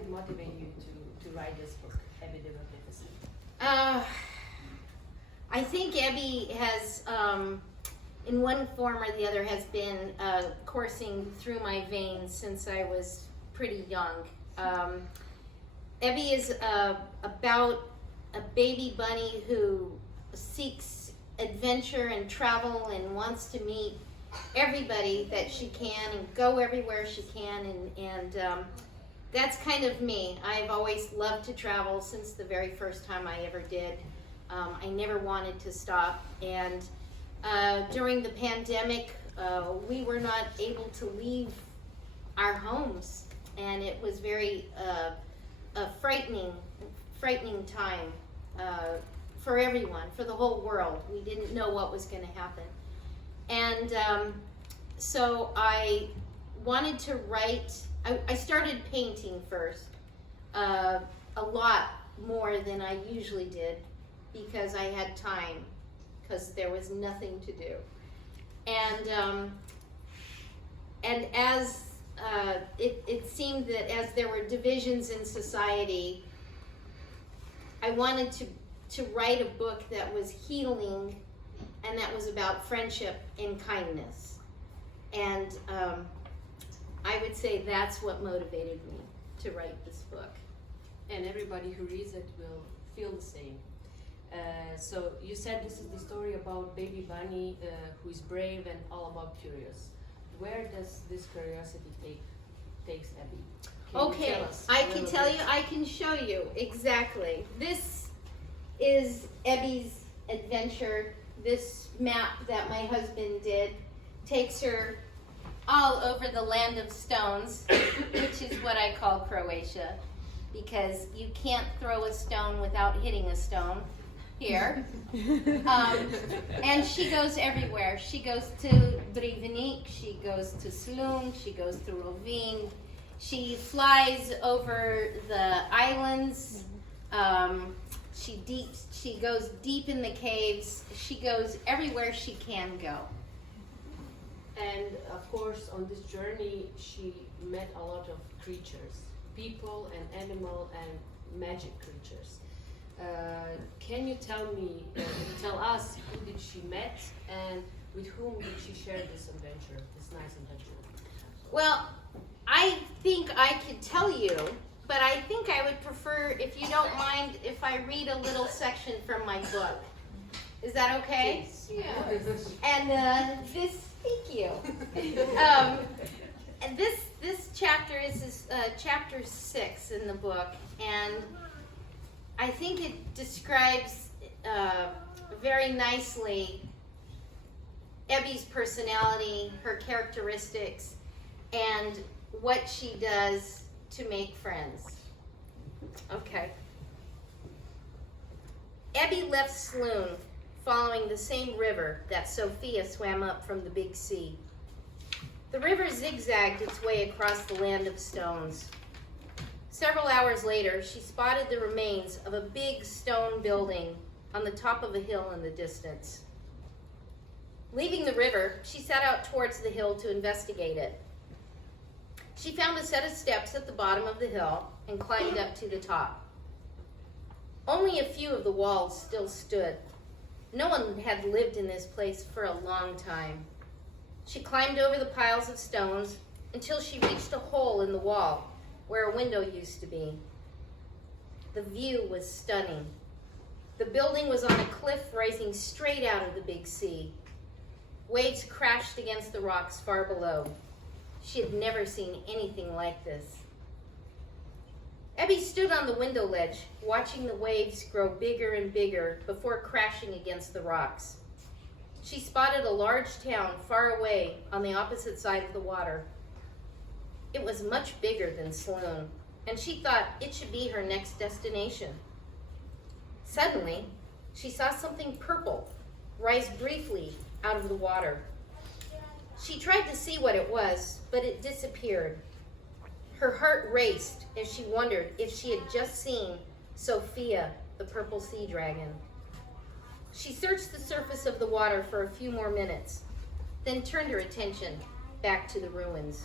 did motivate you to write this book, Ebby the Magnificent? I think Ebby has, in one form or the other, has been coursing through my veins since I was pretty young. Ebby is about a baby bunny who seeks adventure and travel and wants to meet everybody that she can and go everywhere she can, and that's kind of me. I've always loved to travel since the very first time I ever did. I never wanted to stop, and during the pandemic we were not able to leave our homes, and it was very a frightening time for everyone, for the whole world. We didn't know what was going to happen. And so I wanted to write, I started painting first, a lot more than I usually did, because I had time, because there was nothing to do. And as it seemed that as there were divisions in society, I wanted to write a book that was healing and that was about friendship and kindness. And I would say that's what motivated me to write this book. And everybody who reads it will feel the same. So you said this is the story about baby bunny who is brave and all about curious. Where does this curiosity takes Ebby? Okay, I can tell you, I can show you exactly. This is Ebby's adventure. This map that my husband did takes her all over the land of stones, which is what I call Croatia, because you can't throw a stone without hitting a stone here. And she goes everywhere. She goes to Brivenik, she goes to Slun, she goes to Rovinj, she flies over the islands, she goes deep in the caves, she goes everywhere she can go. And of course, on this journey, she met a lot of creatures, people and animal and magic creatures. Can you tell us who did she met and with whom did she share this adventure, this nice adventure? Well, I think I could tell you, but I think I would prefer, if you don't mind, if I read a little section from my book. Is that okay? Yes. And thank you. And this chapter is chapter 6 in the book, and I think it describes very nicely Ebby's personality, her characteristics, and what she does to make friends. Okay. Ebby left Slun following the same river that Sophia swam up from the big sea. The river zigzagged its way across the land of stones. Several hours later, she spotted the remains of a big stone building on the top of a hill in the distance. Leaving the river, she set out towards the hill to investigate it. She found a set of steps at the bottom of the hill and climbed up to the top. Only a few of the walls still stood. No one had lived in this place for a long time. She climbed over the piles of stones until she reached a hole in the wall where a window used to be. The view was stunning. The building was on a cliff rising straight out of the big sea. Waves crashed against the rocks far below. She had never seen anything like this. Ebby stood on the window ledge, watching the waves grow bigger and bigger before crashing against the rocks. She spotted a large town far away on the opposite side of the water. It was much bigger than Slun, and she thought it should be her next destination. Suddenly, she saw something purple rise briefly out of the water. She tried to see what it was, but it disappeared. Her heart raced as she wondered if she had just seen Sophia, the purple sea dragon. She searched the surface of the water for a few more minutes, then turned her attention back to the ruins.